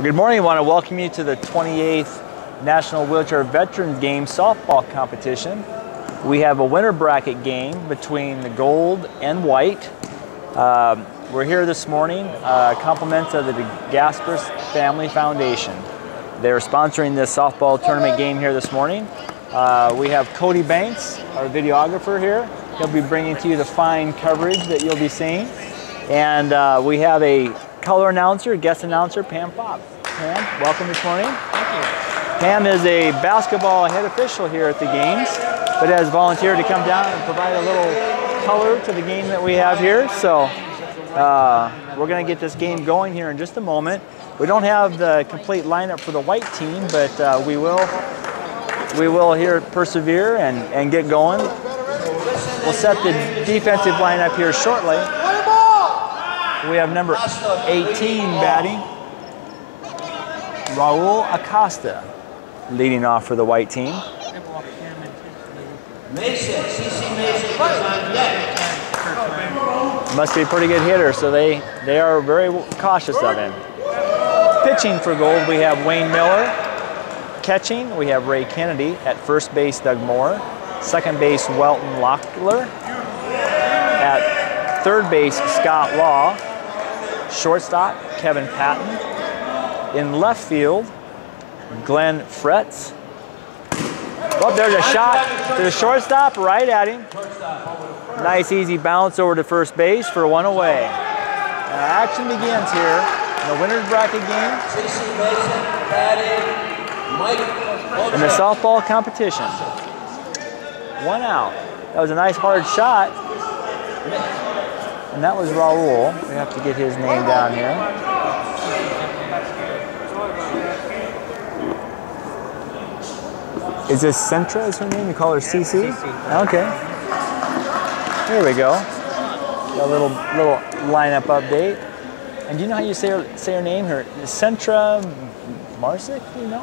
Well, good morning. I want to welcome you to the 28th National Wheelchair Veterans Game softball competition. We have a winter bracket game between the gold and white. We're here this morning, compliments of the Gaspers Family Foundation. They're sponsoring this softball tournament game here this morning. We have Cody Banks, our videographer here. He'll be bringing to you the fine coverage that you'll be seeing. And we have a color announcer, guest announcer, Pam Fox. Pam, welcome this morning. Thank you. Pam is a basketball head official here at the games, but has volunteered to come down and provide a little color to the game that we have here. So we're going to get this game going here in just a moment. We don't have the complete lineup for the white team, but we will here persevere and get going. We'll set the defensive lineup here shortly. We have number 18 batting, Raul Acosta, leading off for the white team. Must be a pretty good hitter, so they are very cautious of him. Pitching for gold, we have Wayne Miller. Catching, we have Ray Kennedy. At first base, Doug Moore. Second base, Welton Lockler. At third base, Scott Law. Shortstop, Kevin Patton. In left field, Glenn Fretz. Oh, there's a shot to the shortstop, right at him. Nice easy bounce over to first base for one away. Action begins here in the winner's bracket game in the softball competition. One out. That was a nice hard shot. And that was Raul. We have to get his name down here. Is this Centra, is her name? You call her CC? Okay. Here we go. A little lineup update. And do you know how you say her name? Her Centra Marsic, do you know?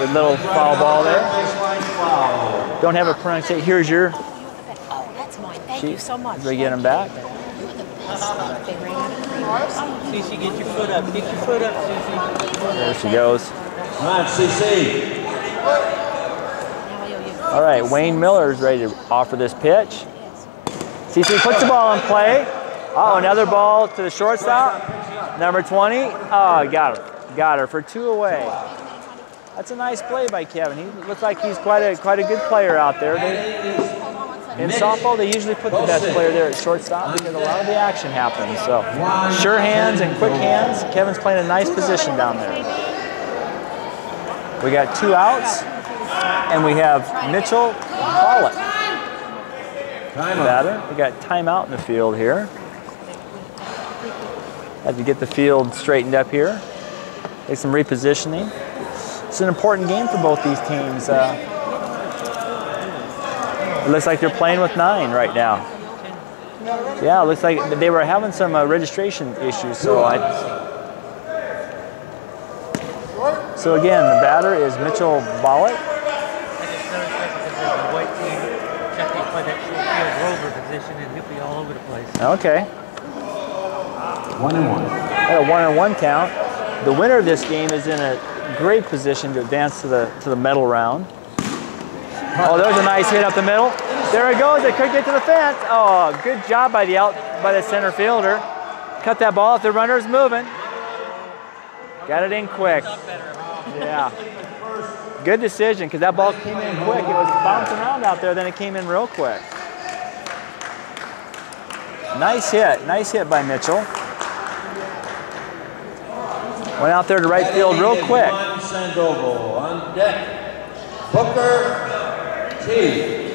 With a little foul ball there. Don't have a pronunciation. Here's your. Oh, that's mine. Thank you so much. Did we get them back? Cece, get your foot up. Get your foot up, Cece. There she goes. Come on, CC. All right, Wayne Miller's ready to offer this pitch. CC puts the ball in play. Oh, another ball to the shortstop. Number 20. Oh, got her. Got her for two away. That's a nice play by Kevin. He looks like he's quite a good player out there. In softball, they usually put the best player there at shortstop because a lot of the action happens. So, sure hands and quick hands. Kevin's playing a nice position down there. We got two outs, and we have Mitchell Pollock. Batter. We got timeout in the field here. Had to get the field straightened up here. Take some repositioning. It's an important game for both these teams. It looks like they're playing with 9 right now. Yeah, it looks like they were having some registration issues. So again, the batter is Mitchell Bollitt. Okay. 1-1. At a 1-1 count. The winner of this game is in a great position to advance to the medal round. Oh, there's a nice hit up the middle. There it goes. It could get to the fence. Oh, good job by the center fielder. Cut that ball if the runner's moving. Got it in quick. Yeah. Good decision because that ball came in quick. It was bouncing around out there, then it came in real quick. Nice hit by Mitchell. Went out there to right field real quick. Sandoval on deck. Booker T.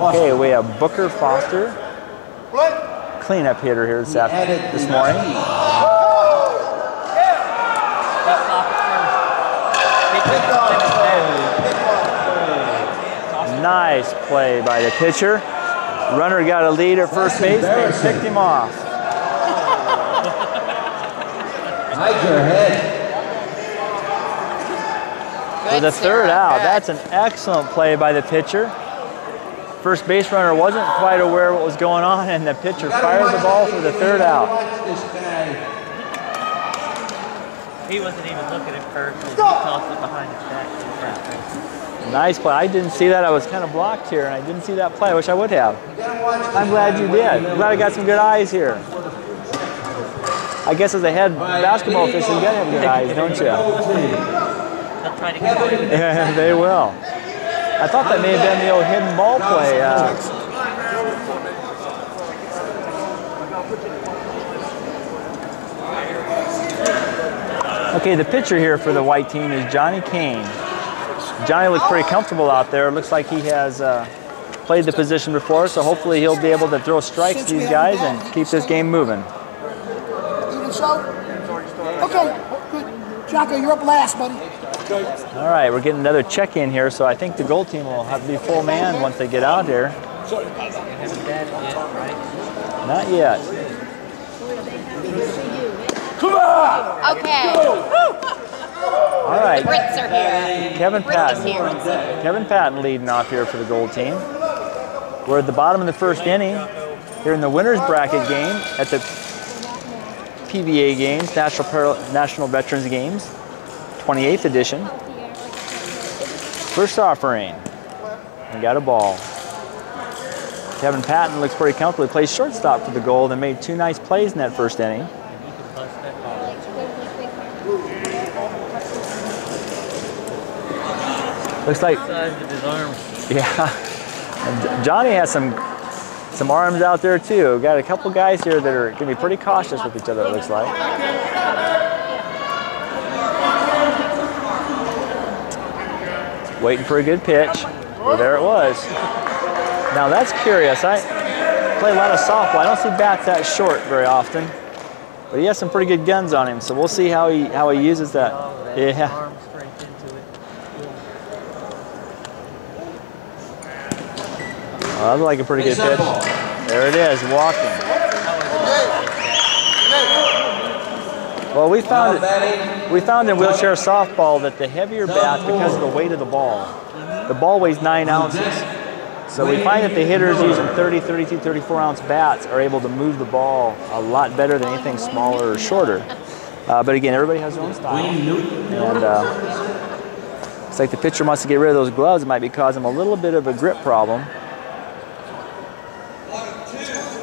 Okay, we have Booker Foster, cleanup hitter here this morning. Nice play by the pitcher. Runner got a lead at first base, they picked him off. Hide your head. For the third out, that's an excellent play by the pitcher. First base runner wasn't quite aware of what was going on, and the pitcher fired the ball for the third out. He wasn't even looking at first. He tossed it behind his back. Nice play. I didn't see that. I was kind of blocked here, and I didn't see that play. I wish I would have. I'm glad you did. I'm glad I got some good eyes here. I guess as a head basketball official, you gotta have good eyes, don't you? They'll try to get it. Yeah, they will. I thought that may have been the old hidden ball play. Okay, the pitcher here for the white team is Johnny Kane. Johnny looks pretty comfortable out there. Looks like he has played the position before, so hopefully he'll be able to throw strikes to these guys and keep this game moving. Okay, good. Jocko, you're up last, buddy. All right, we're getting another check-in here, so I think the goal team will have to be full man once they get out here. Not yet. Come on! Okay. All right. The Brits are here. Kevin Patton. Here. Kevin Patton leading off here for the gold team. We're at the bottom of the first inning here in the winner's bracket game at the PVA Games, National Veterans Games, 28th edition. First offering. We got a ball. Kevin Patton looks pretty comfortable. He plays shortstop for the Gold and made 2 nice plays in that first inning. Looks like, yeah. And Johnny has some arms out there too. We've got a couple guys here that are going to be pretty cautious with each other, it looks like. Waiting for a good pitch. Well, there it was. Now that's curious. I play a lot of softball. I don't see bats that short very often, but he has some pretty good guns on him. So we'll see how he uses that. Yeah. Well, that was like a pretty good pitch. There it is, walking. Well, we found in wheelchair softball that the heavier bats, because of the weight of the ball weighs 9 ounces. So we find that the hitters using 30, 32, 34 ounce bats are able to move the ball a lot better than anything smaller or shorter. But again, everybody has their own style. And it's like the pitcher wants to get rid of those gloves. It might be causing him a little bit of a grip problem.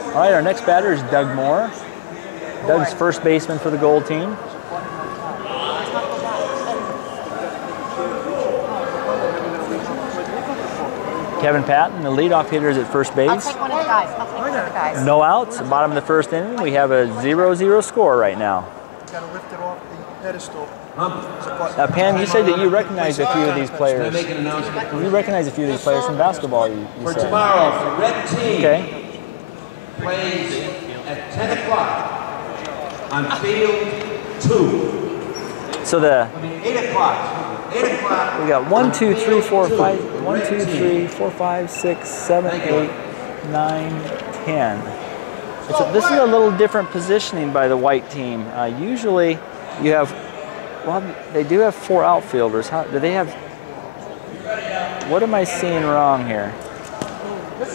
All right, our next batter is Doug Moore. Doug's first baseman for the Gold team. Kevin Patton, the leadoff hitter, is at first base. I'll take one of the guys. No outs. Bottom of the first inning, we have a 0-0 score right now. Got to lift it off the pedestal. Pam, you said that you recognize a few of these players. You recognize a few of these players from basketball, you For said. tomorrow, the red team Okay. plays at 10 o'clock on field 2. So the 8 o'clock. 8 o'clock. we got 1, 2, 3, 4, 5. 1, 2, 3, 4, 5, 6, 7, 8, 9, 10. This is a little different positioning by the white team. Usually, you have. Well, they do have 4 outfielders. How do they have? What am I seeing wrong here?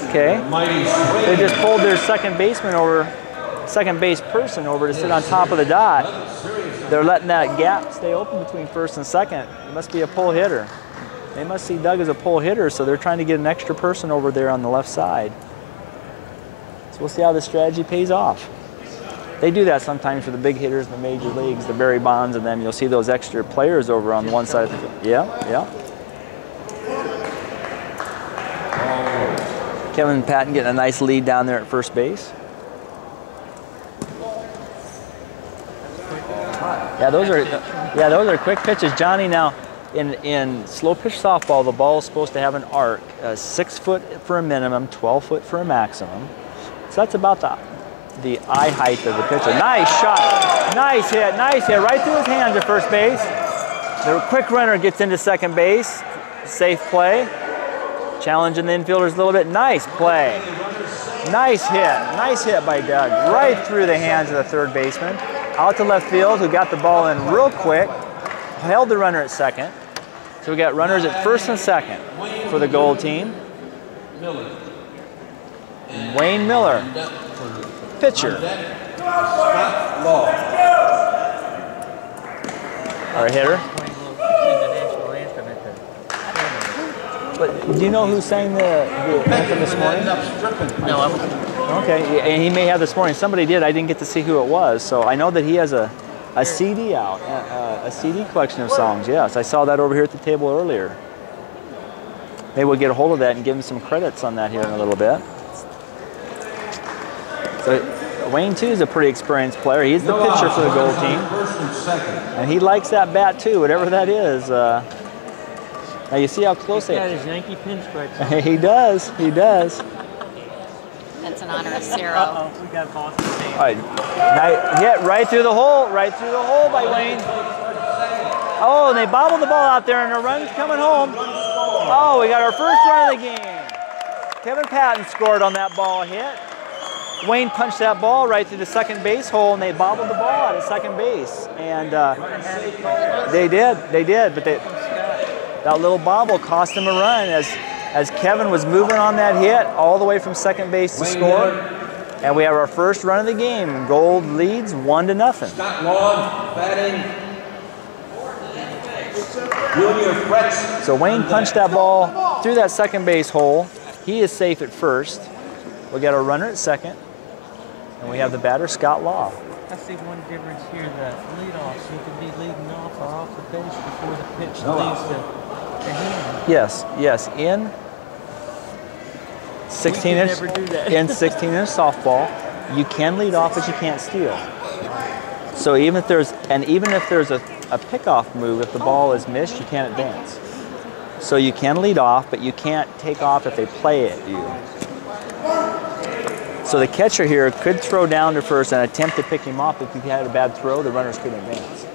Okay. They just pulled their second base person over to sit on top of the dot. They're letting that gap stay open between first and second. It must be a pull hitter. They must see Doug as a pull hitter, so they're trying to get an extra person over there on the left side. So we'll see how this strategy pays off. They do that sometimes for the big hitters in the major leagues, the Barry Bonds and them. You'll see those extra players over on one side of the field. Yeah. Kevin Patton getting a nice lead down there at first base. Yeah, those are quick pitches. Johnny, now in slow pitch softball, the ball is supposed to have an arc, 6 foot for a minimum, 12 foot for a maximum. So that's about the eye height of the pitcher. Nice shot, nice hit right through his hands at first base. The quick runner gets into second base, safe play. Challenging the infielders a little bit, nice play. Nice hit by Doug, right through the hands of the third baseman. Out to left field, who got the ball in real quick, held the runner at second. So we got runners at first and second for the Gold team. Wayne Miller, pitcher. our hitter. But do you know who sang the anthem this morning? No, I wasn't. Okay, and he may have this morning. Somebody did. I didn't get to see who it was. So I know that he has a CD out, a CD collection of songs. Yes, I saw that over here at the table earlier. Maybe we'll get a hold of that and give him some credits on that here in a little bit. So Wayne, too, is a pretty experienced player. He's the pitcher for the Gold team. And he likes that bat, too, whatever that is. Now, you see how close He's got his Yankee pinstripes on. He does. He does. That's in honor of Sarah. Uh-oh, we got Boston fans. All right. Nice hit right through the hole. Right through the hole by Wayne. Oh, and they bobbled the ball out there, and the run's coming home. Oh, we got our first run of the game. Kevin Patton scored on that ball hit. Wayne punched that ball right through the second base hole, and they bobbled the ball out at second base. And they did, but that little bobble cost them a run as Kevin was moving on that hit all the way from second base to score. And we have our first run of the game. Gold leads 1-0. Scott Long batting. Junior Fretz. So Wayne punched that ball through that second base hole. He is safe at first. We got a runner at second. And we have the batter, Scott Law. I see one difference here, the leadoff. So you can be leading off or off the base before the pitch leaves the hand. Yes, in 16-inch never do that. in 16-inch softball, you can lead off, but you can't steal. So even if there's a pickoff move, if the ball is missed, you can't advance. So you can lead off, but you can't take off if they play at you. So the catcher here could throw down to first and attempt to pick him off. If he had a bad throw, the runners couldn't advance.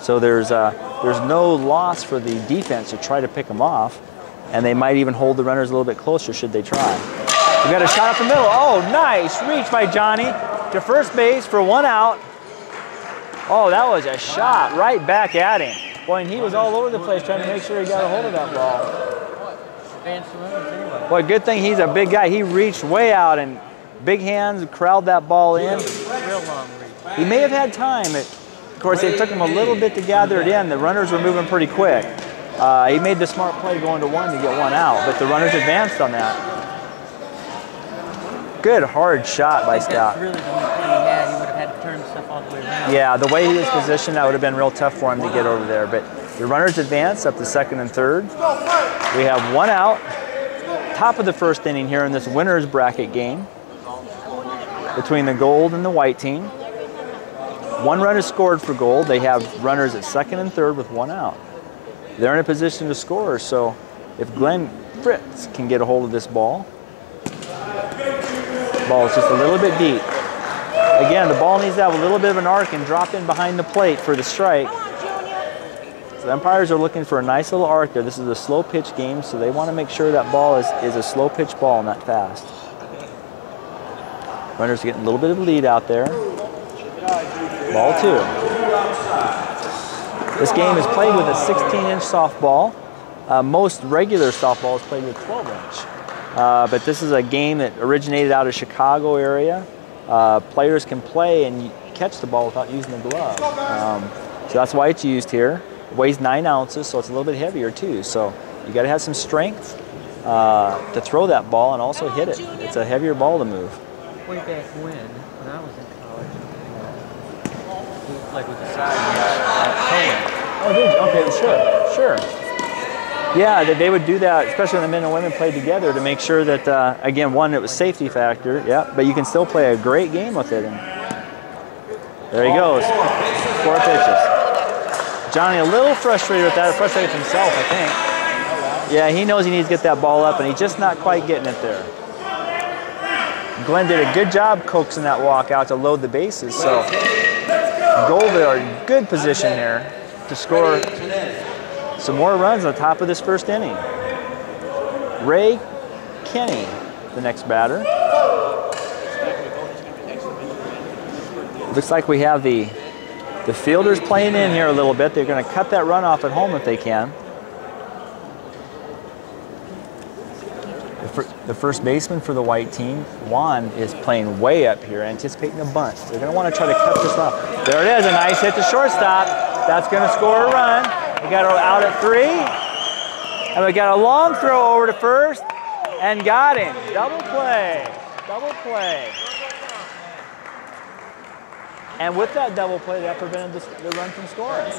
So there's no loss for the defense to try to pick him off, and they might even hold the runners a little bit closer should they try. We got a shot up the middle. Oh, nice reach by Johnny to first base for 1 out. Oh, that was a shot right back at him. Boy, and he was all over the place trying to make sure he got a hold of that ball. Boy, good thing he's a big guy. He reached way out and big hands corralled that ball in. Real long reach. He may have had time. Of course, it took him a little bit to gather it in. The runners were moving pretty quick. He made the smart play going to 1 to get 1 out, but the runners advanced on that. Good hard shot by Scott. That's really the only play he had. He would have had to turn stuff all the way around. Yeah, the way he was positioned, that would have been real tough for him to get over there. But the runners advance up to second and third. We have 1 out. Top of the first inning here in this winner's bracket game between the Gold and the White team. 1 run is scored for Gold. They have runners at second and third with 1 out. They're in a position to score, so if Glenn Fritz can get a hold of this ball, the ball is just a little bit deep. Again, the ball needs to have a little bit of an arc and drop in behind the plate for the strike. So the umpires are looking for a nice little arc there. This is a slow pitch game, so they want to make sure that ball is a slow pitch ball, not fast. Runners getting a little bit of a lead out there. Ball 2. This game is played with a 16-inch softball. Most regular softball is played with 12-inch. But this is a game that originated out of Chicago area. Players can play and catch the ball without using the glove. So that's why it's used here. It weighs 9 ounces, so it's a little bit heavier too. So you got to have some strength to throw that ball and also hit it. It's a heavier ball to move. Way back when I was in college, we played with the side match. Oh, did you? Okay, sure. Yeah, they would do that, especially when the men and women played together to make sure that, again, one, it was safety factor, yeah, but you can still play a great game with it. And there he goes, 4 pitches. Johnny a little frustrated with that, frustrated with himself, I think. Yeah, he knows he needs to get that ball up, and he's just not quite getting it there. Glenn did a good job coaxing that walk out to load the bases, so Gold are in good position here to score some more runs on the top of this first inning. Ray Kenny, the next batter. Looks like we have the fielders playing in here a little bit. They're going to cut that run off at home if they can. The first baseman for the White team, Juan, is playing way up here, anticipating a bunt. They're going to want to try to cut this off. There it is, a nice hit to shortstop. That's going to score a run. We got out at 3. And we got a long throw over to first and got him. Double play. Double play. And with that double play, that prevented the run from scoring.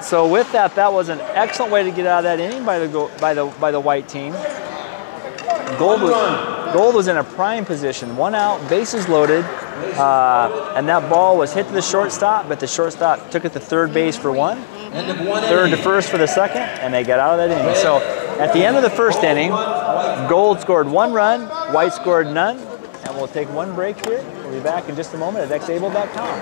So with that, that was an excellent way to get out of that inning by the white team. Gold was in a prime position, 1 out, bases loaded, and that ball was hit to the shortstop, but the shortstop took it to third base for 1, third to first for the second, and they got out of that inning. So at the end of the first inning, Gold scored 1 run, White scored none, and we'll take 1 break here. We'll be back in just a moment at xable.com.